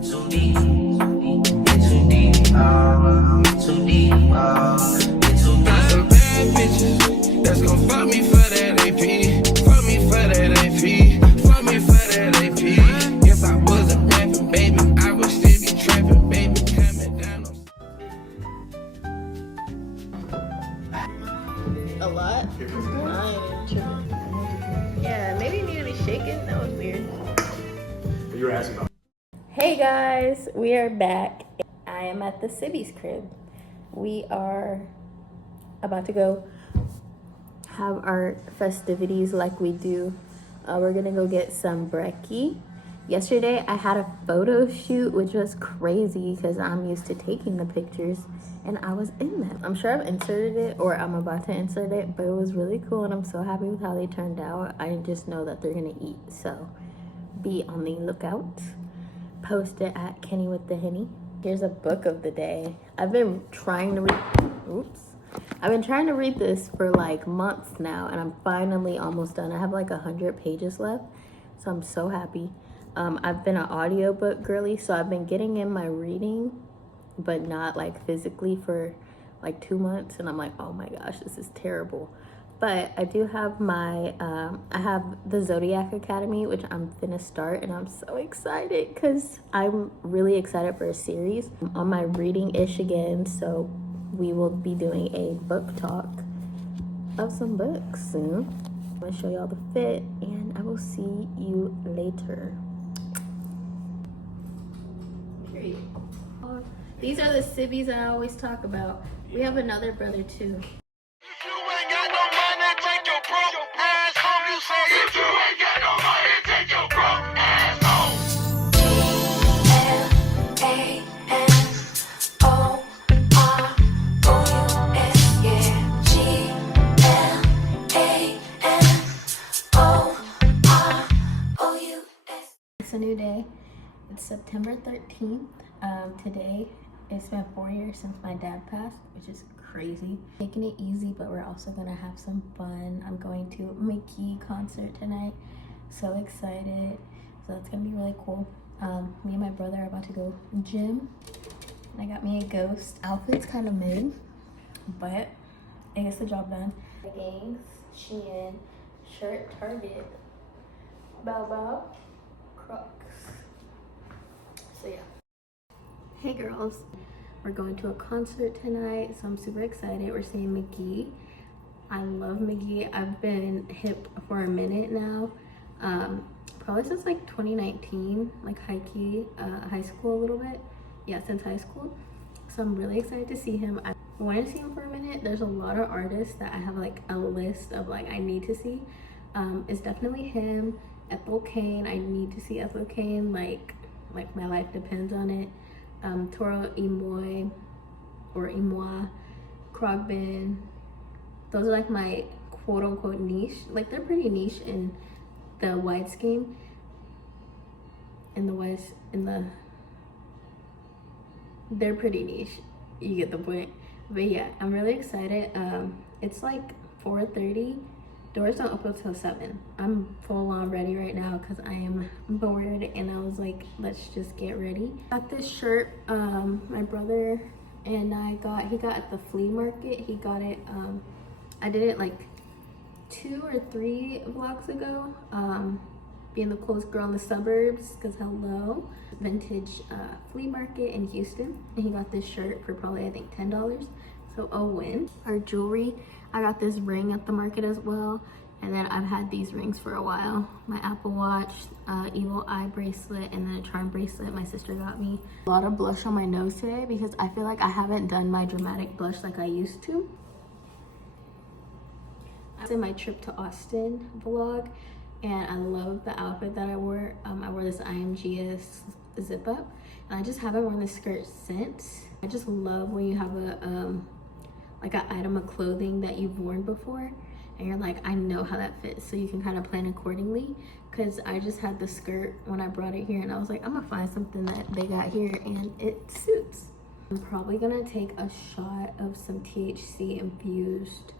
Too deep, get too deep, get too deep, get too deep. Some bad bitches that's gon' fuck me for that AP, fuck me for that AP, fuck me for that AP. If I wasn't rapping, baby, I would still be trapping, baby. Coming down on. A lot? I ain't tripping. Yeah, maybe it need to be shaken. That was weird. You were asking about. Hey guys, we are back. I am at the Sibby's crib. We are about to go have our festivities like we do. We're gonna go get some brekkie. Yesterday I had a photo shoot, which was crazy because I'm used to taking the pictures and I was in them. I'm sure I've inserted it or I'm about to insert it, but it was really cool and I'm so happy with how they turned out. I just know that they're gonna eat, so be on the lookout. Post it at Kenny with the Henny. Here's a book of the day. I've been trying to read this for like months now and I'm finally almost done. I have like 100 pages left, so I'm so happy. I've been an audiobook girly, so I've been getting in my reading, but not like physically for like 2 months, and I'm like, oh my gosh, this is terrible. But I do have my, I have the Zodiac Academy, which I'm finna start, and I'm so excited because I'm really excited for a series. I'm on my reading-ish again, so we will be doing a book talk of some books soon. I'm gonna show y'all the fit, and I will see you later. Period. These are the Sibbies I always talk about. We have another brother too. It's a new day. It's September 13th. Today, it's been 4 years since my dad passed, which is crazy. Taking it easy, but we're also gonna have some fun. I'm going to Mickey concert tonight. So excited. So that's gonna be really cool. Me and my brother are about to go gym. And I got me a ghost. Outfit's kind of mid, but it gets the job done. Leggings, Shein, shirt, Target, Bow, Crocs. So yeah. Hey girls, we're going to a concert tonight, so I'm super excited. We're seeing McGee. I love McGee. I've been hip for a minute now. Probably since like 2019, like high school a little bit. Yeah, since high school. So I'm really excited to see him. I wanted to see him for a minute. There's a lot of artists that I have like a list of like I need to see. It's definitely him. Ethel Kane. I need to see Ethel Kane. Like my life depends on it. Toro Imoy or Imoy, Krogbin. Those are like my quote unquote niche. Like they're pretty niche in the wide scheme. They're pretty niche. You get the point. But yeah, I'm really excited. It's like 4:30. Doors don't open till 7. I'm full on ready right now because I am bored and I was like, let's just get ready. Got this shirt my brother and he got at the flea market. He got it, I did it like 2 or 3 vlogs ago, being the coolest girl in the suburbs, because hello. Vintage flea market in Houston, and he got this shirt for probably I think $10. So a win. Our jewelry, I got this ring at the market as well, and then I've had these rings for a while. My Apple Watch, evil eye bracelet, and then a charm bracelet my sister got me. A lot of blush on my nose today because I feel like I haven't done my dramatic blush like I used to. I was in my trip to Austin vlog, and I love the outfit that I wore. I wore this IMGS zip up, and I just haven't worn this skirt since. I just love when you have a like an item of clothing that you've worn before and you're like, I know how that fits, so you can kind of plan accordingly. Because I just had the skirt when I brought it here and I was like, I'm gonna find something that they got here and it suits. I'm probably gonna take a shot of some THC infused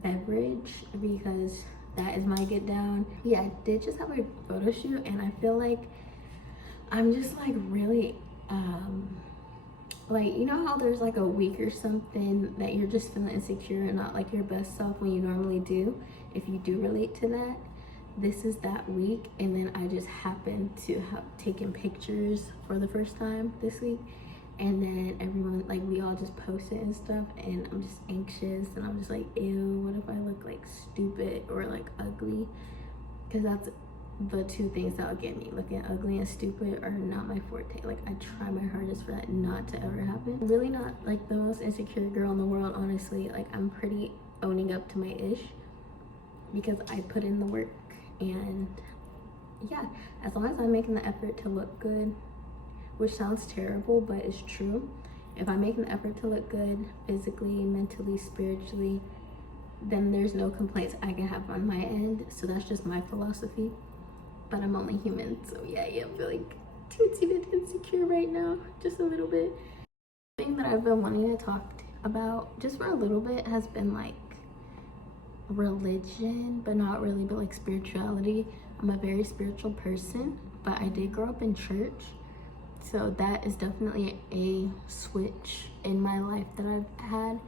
beverage because that is my get down. Yeah, I did just have a photo shoot and I feel like I'm just like really like, you know how there's like a week or something that you're just feeling insecure and not like your best self when you normally do, if you do relate to that. This is that week, and then I just happened to have taken pictures for the first time this week, and then everyone, like, we all just posted and stuff, and I'm just anxious, and I'm just like, ew, what if I look like stupid or like ugly? Because that's the two things that'll get me. Looking ugly and stupid are not my forte. Like, I try my hardest for that not to ever happen. I'm really not like the most insecure girl in the world, honestly. Like, I'm pretty owning up to my ish because I put in the work. And yeah, as long as I'm making the effort to look good, which sounds terrible but it's true, if I'm making the effort to look good physically, mentally, spiritually, then there's no complaints I can have on my end. So that's just my philosophy. But I'm only human, so yeah, I feel like teensy bit insecure right now, just a little bit. The thing that I've been wanting to talk about just for a little bit has been like religion, but not really, but like spirituality. I'm a very spiritual person, but I did grow up in church, so that is definitely a switch in my life that I've had.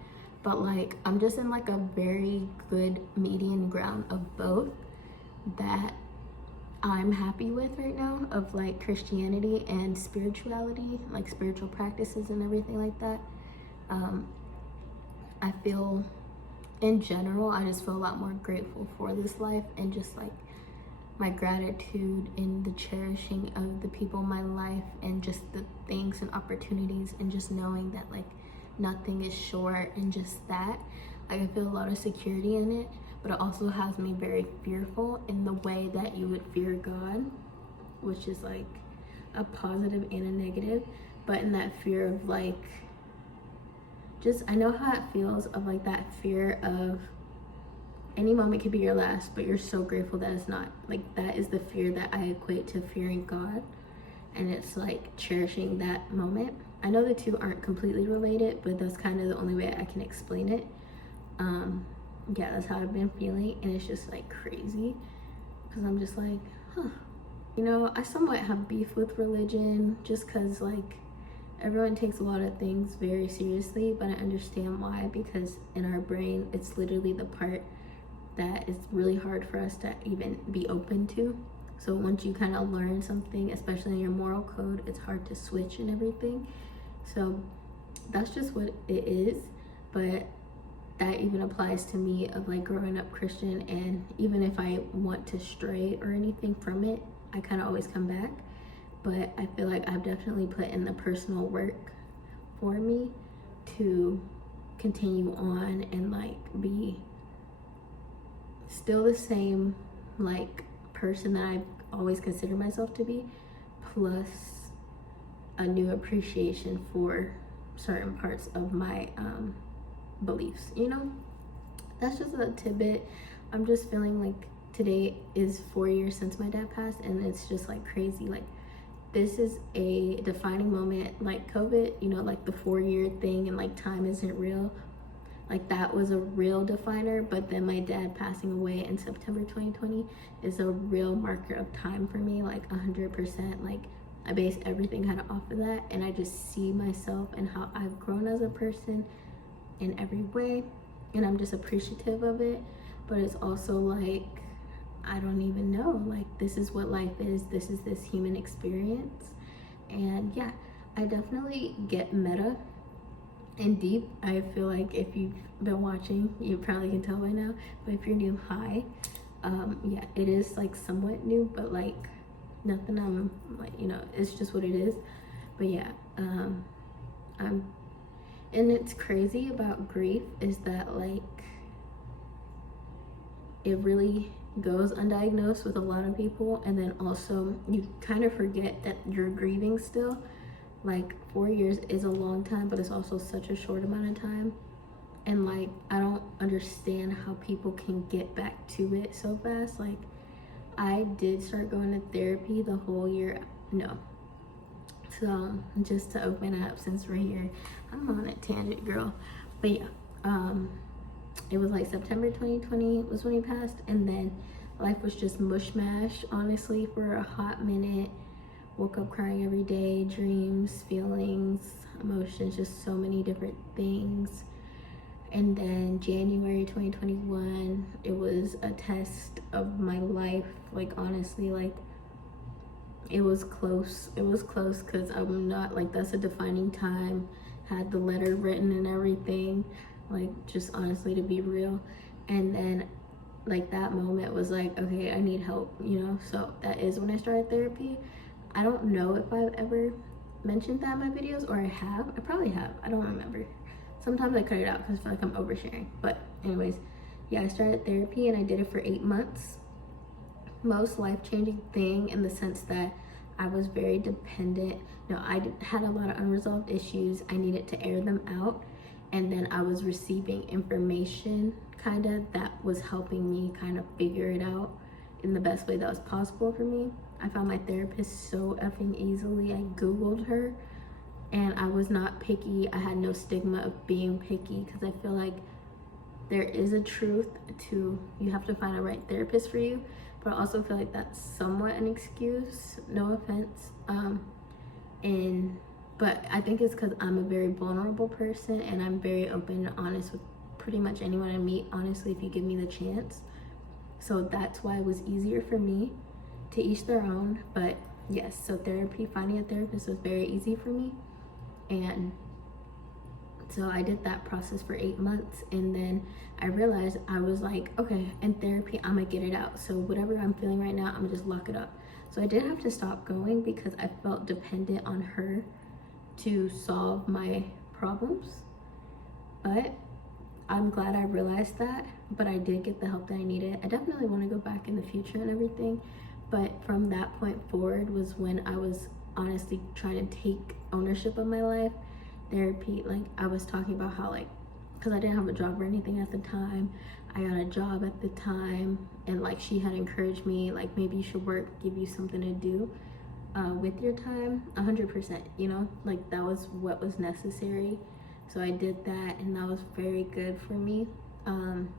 But like, I'm just in like a very good median ground of both that I'm happy with right now, of like Christianity and spirituality, like spiritual practices and everything like that. I feel, in general, I just feel a lot more grateful for this life, and just like my gratitude in the cherishing of the people in my life, and just the things and opportunities, and just knowing that like nothing is short, and just that, like, I feel a lot of security in it. But it also has me very fearful in the way that you would fear God, which is like a positive and a negative. But in that fear of like, just, I know how it feels, of like that fear of any moment could be your last, but you're so grateful that it's not. Like, that is the fear that I equate to fearing God, and it's like cherishing that moment. I know the two aren't completely related, but that's kind of the only way I can explain it. Yeah, that's how I've been feeling, and it's just like crazy because I'm just like, huh. You know, I somewhat have beef with religion just because like everyone takes a lot of things very seriously, but I understand why, because in our brain, it's literally the part that is really hard for us to even be open to. So once you kind of learn something, especially in your moral code, it's hard to switch and everything. So that's just what it is. But that even applies to me, of like growing up Christian, and even if I want to stray or anything from it, I kind of always come back. But I feel like I've definitely put in the personal work for me to continue on and like be still the same like person that I've always considered myself to be, plus a new appreciation for certain parts of my beliefs, you know. That's just a tidbit. I'm just feeling like today is 4 years since my dad passed, and it's just like crazy. Like, this is a defining moment. Like COVID, you know, like the 4-year thing, and like time isn't real, like that was a real definer. But then my dad passing away in September 2020 is a real marker of time for me, like 100%. Like, I base everything kind of off of that, and I just see myself and how I've grown as a person in every way, and I'm just appreciative of it. But it's also like, I don't even know, like, this is what life is, this is this human experience. And yeah, I definitely get meta and deep. I feel like if you've been watching, you probably can tell by now, but if you're new, hi. Yeah, it is like somewhat new, but like nothing I'm like, you know, it's just what it is. But yeah, and it's crazy about grief is that like it really goes undiagnosed with a lot of people, and then also you kind of forget that you're grieving still. Like 4 years is a long time, but it's also such a short amount of time. And like, I don't understand how people can get back to it so fast. Like, I did start going to therapy the whole year. No, so just to open up, since we're here, I'm on a tangent, girl. But yeah, it was like September 2020 was when he passed, and then life was just mush mash, honestly, for a hot minute. woke up crying every day, dreams, feelings, emotions, just so many different things. And then January 2021, it was a test of my life. Like, honestly, like, it was close. It was close because I'm not, like, that's a defining time. Had the letter written and everything, like, just honestly, to be real. And then, like, that moment was like, okay, I need help, you know? So that is when I started therapy. I don't know if I've ever mentioned that in my videos, or I have. I probably have. I don't remember. Sometimes I cut it out because I feel like I'm oversharing. But anyways, yeah, I started therapy and I did it for 8 months. Most life-changing thing in the sense that I was very dependent. No, I had a lot of unresolved issues. I needed to air them out. And then I was receiving information kind of that was helping me kind of figure it out in the best way that was possible for me. I found my therapist so effing easily. I Googled her and I was not picky. I had no stigma of being picky because I feel like there is a truth to, you have to find a right therapist for you, but I also feel like that's somewhat an excuse, no offense. But I think it's because I'm a very vulnerable person and I'm very open and honest with pretty much anyone I meet, honestly, if you give me the chance. So that's why it was easier for me. To each their own, but yes, so therapy, finding a therapist was very easy for me. And so I did that process for 8 months, and then I realized, I was like, okay, in therapy, I'm gonna get it out. So whatever I'm feeling right now, I'm gonna just lock it up. So I did have to stop going because I felt dependent on her to solve my problems. But I'm glad I realized that, but I did get the help that I needed. I definitely want to go back in the future and everything. But from that point forward was when I was honestly trying to take ownership of my life. Therapy, like, I was talking about how, like, because I didn't have a job or anything at the time, I got a job at the time, and like, she had encouraged me, like, maybe you should work, give you something to do with your time. 100%, you know, like, that was what was necessary. So I did that, and that was very good for me. And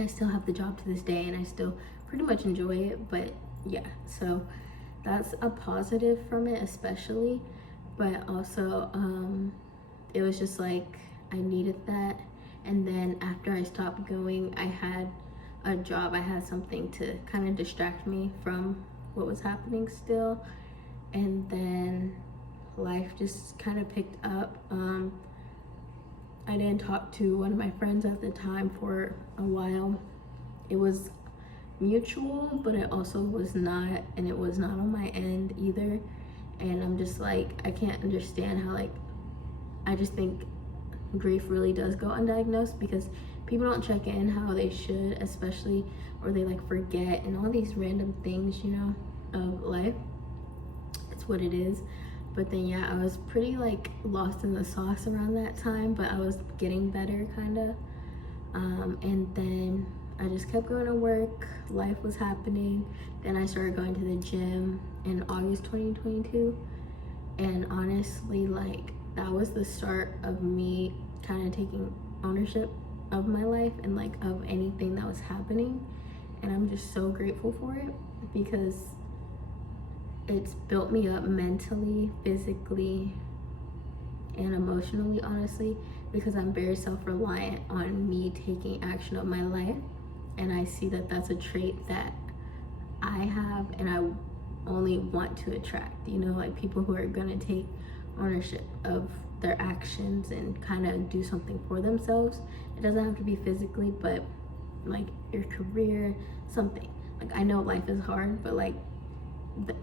I still have the job to this day, and I still pretty much enjoy it. But yeah, so that's a positive from it, especially. But also it was just like, I needed that. And then after I stopped going, I had a job. I had something to kind of distract me from what was happening still. And then life just kind of picked up. I didn't talk to one of my friends at the time for a while. It was mutual, but it also was not, and it was not on my end either. And I'm just like, I can't understand how, like, I just think grief really does go undiagnosed because people don't check in how they should, especially, or they like forget and all these random things, you know, of life. It's what it is. But then yeah, I was pretty like lost in the sauce around that time, but I was getting better kind of. And then I just kept going to work, life was happening. Then I started going to the gym in August 2022. And honestly, like, that was the start of me kind of taking ownership of my life and like of anything that was happening. And I'm just so grateful for it because it's built me up mentally, physically, and emotionally, honestly, because I'm very self-reliant on me taking action of my life. And I see that that's a trait that I have and I only want to attract, you know, like people who are gonna take ownership of their actions and kind of do something for themselves. It doesn't have to be physically, but like your career, something. Like, I know life is hard, but like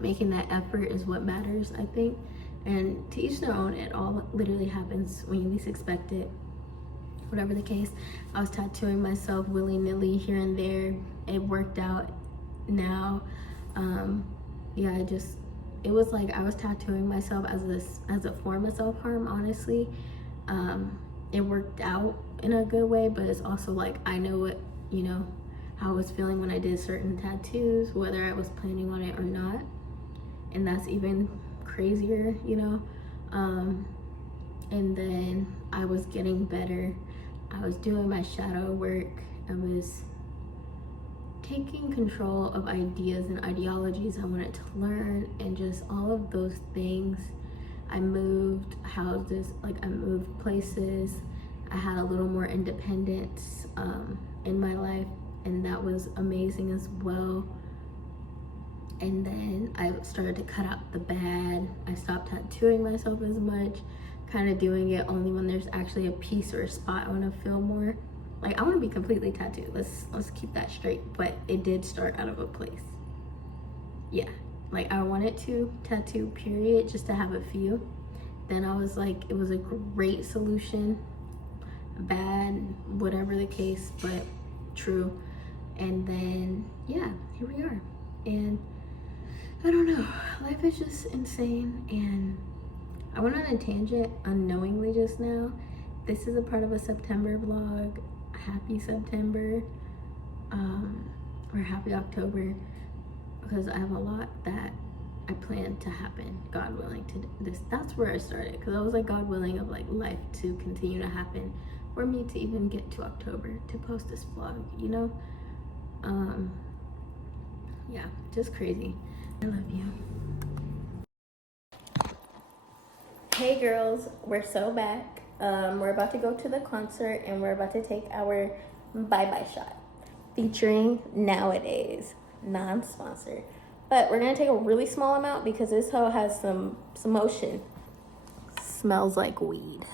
making that effort is what matters, I think. And to each their own, it all literally happens when you least expect it. Whatever the case, I was tattooing myself willy-nilly here and there. It worked out now. Yeah, it was like I was tattooing myself as a form of self-harm, honestly. It worked out in a good way, but it's also like, I know what, you know, how I was feeling when I did certain tattoos, whether I was planning on it or not. And that's even crazier, you know. And then I was getting better. I was doing my shadow work. I was taking control of ideas and ideologies I wanted to learn, and just all of those things. I moved houses, like I moved places. I had a little more independence in my life, and that was amazing as well. And then I started to cut out the bad. I stopped tattooing myself as much, kind of doing it only when there's actually a piece or a spot I want to feel more. Like, I want to be completely tattooed. Let's keep that straight. But it did start out of a place. Yeah, like I wanted to tattoo, period, just to have a few. Then I was like, it was a great solution. Bad, whatever the case, but true. And then, yeah, here we are. And I don't know, life is just insane. And I went on a tangent unknowingly just now. This is a part of a September vlog. Happy September, or happy October, because I have a lot that I plan to happen, God willing. That's where I started, because I was like, God willing, of like life to continue to happen for me to even get to October to post this vlog, you know. Yeah, just crazy. I love you. Hey girls, we're so back. We're about to go to the concert, and we're about to take our bye-bye shot featuring Nowadays, non-sponsored, but we're gonna take a really small amount because this hoe has some motion. Smells like weed.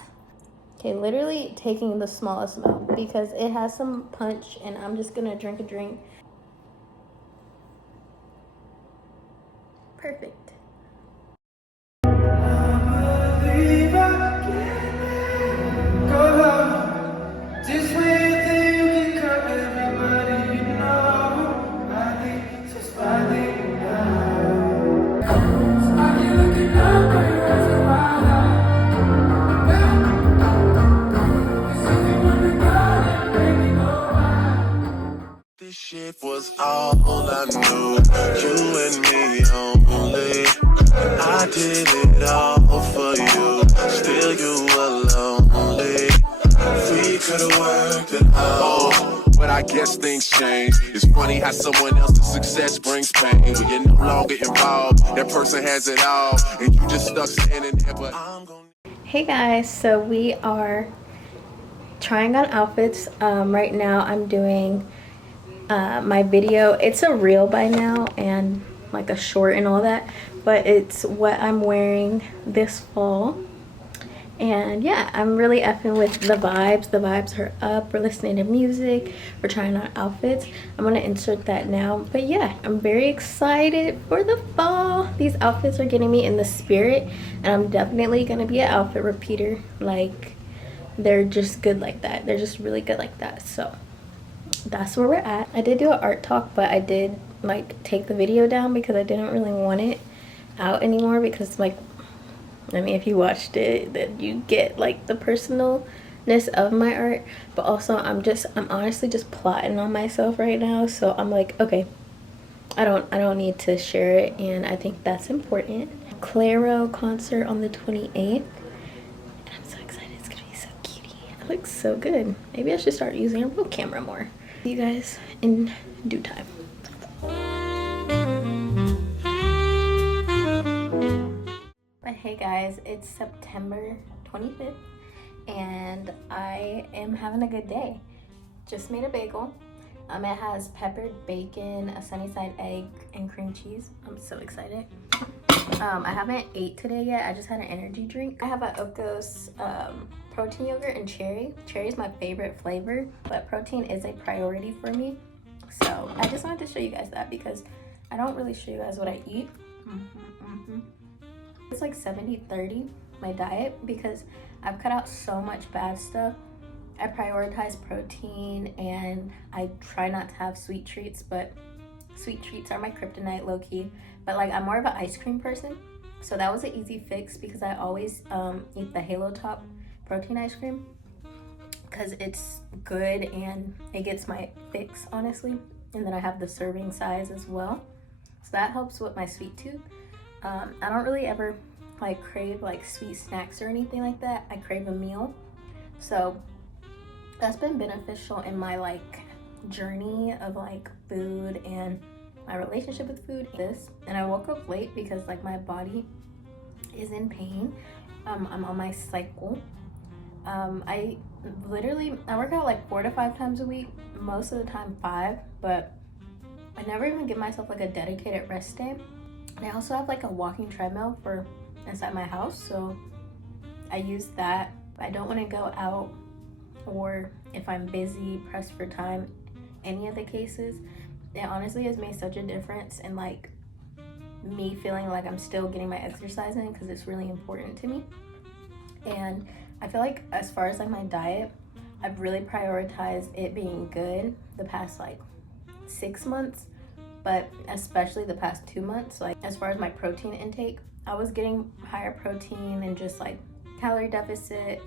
Okay, literally taking the smallest amount because it has some punch, and I'm just gonna drink a drink. Perfect. This shit was all I knew. You and me only. I did it all for you. Still you were lonely. We could've worked it out. But I guess things change. It's funny how someone else's success brings pain. When you're no longer involved, that person has it all, and you just stuck standing there. But I'm gonna. Hey guys, so we are trying on outfits. Right now I'm doing my video. It's a reel by now and like a short and all that, but it's what I'm wearing this fall. And yeah, I'm really effing with the vibes. The vibes are up. We're listening to music, we're trying on outfits. I'm gonna insert that now. But yeah, I'm very excited for the fall. These outfits are getting me in the spirit, and I'm definitely gonna be an outfit repeater. Like, they're just good like that. They're just really good like that. So that's where we're at. I did do an art talk, but I did like take the video down because I didn't really want it out anymore, because like, I mean, if you watched it, then you get like the personalness of my art. But also I'm honestly just plotting on myself right now. So I'm like, okay, I don't need to share it, and I think that's important. Claro concert on the 28th. I'm so excited. It's gonna be so cutie. It looks so good. Maybe I should start using a real camera more. See you guys in due time. But hey guys, it's September 25th, and I am having a good day. Just made a bagel. It has peppered bacon, a sunny side egg, and cream cheese. I'm so excited. I haven't ate today yet. I just had an energy drink. I have a Oikos protein yogurt and cherry. Cherry is my favorite flavor, but protein is a priority for me. So I just wanted to show you guys that because I don't really show you guys what I eat. It's like 70-30, my diet, because I've cut out so much bad stuff. I prioritize protein, and I try not to have sweet treats, but sweet treats are my kryptonite, low-key. But like, I'm more of an ice cream person, so that was an easy fix because I always eat the Halo Top protein ice cream because it's good and it gets my fix, honestly. And then I have the serving size as well, so that helps with my sweet tooth. I don't really ever like crave like sweet snacks or anything like that. I crave a meal, so that's been beneficial in my like journey of like food and my relationship with food. And I woke up late because like my body is in pain. I'm on my cycle. I work out like 4 to 5 times a week, most of the time 5, but I never even give myself like a dedicated rest day. And I also have like a walking treadmill for inside my house, so I use that. I don't want to go out, or if I'm busy, pressed for time, any of the cases. It honestly has made such a difference in like me feeling like I'm still getting my exercise in, because it's really important to me. And I feel like as far as like my diet, I've really prioritized it being good the past like 6 months, but especially the past 2 months. Like as far as my protein intake, I was getting higher protein and just like calorie deficit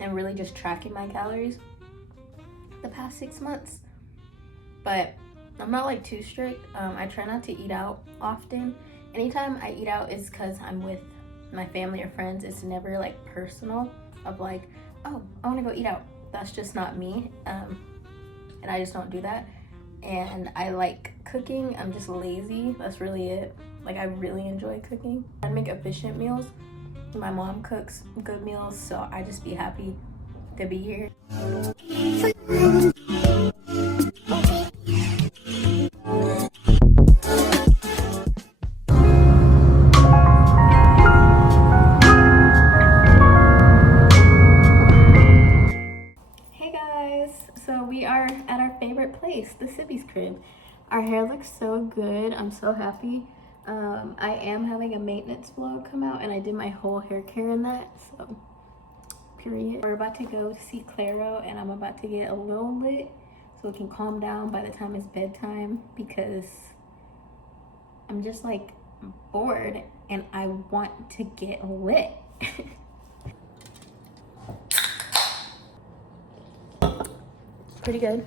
and really just tracking my calories the past 6 months. But I'm not like too strict. I try not to eat out often. Anytime I eat out is because I'm with my family or friends. It's never like personal of like, oh, I want to go eat out. That's just not me. And I just don't do that. And I like cooking. I'm just lazy. That's really it. Like I really enjoy cooking. I make efficient meals. My mom cooks good meals, so I just be happy to be here. Hey guys, so we are at our favorite place, the Sibby's crib. Our hair looks so good. I'm so happy. I am having a maintenance vlog come out, and I did my whole hair care in that, so period. We're about to go see Claro, and I'm about to get a little lit so it can calm down by the time it's bedtime, because I'm just like bored and I want to get lit. Pretty good.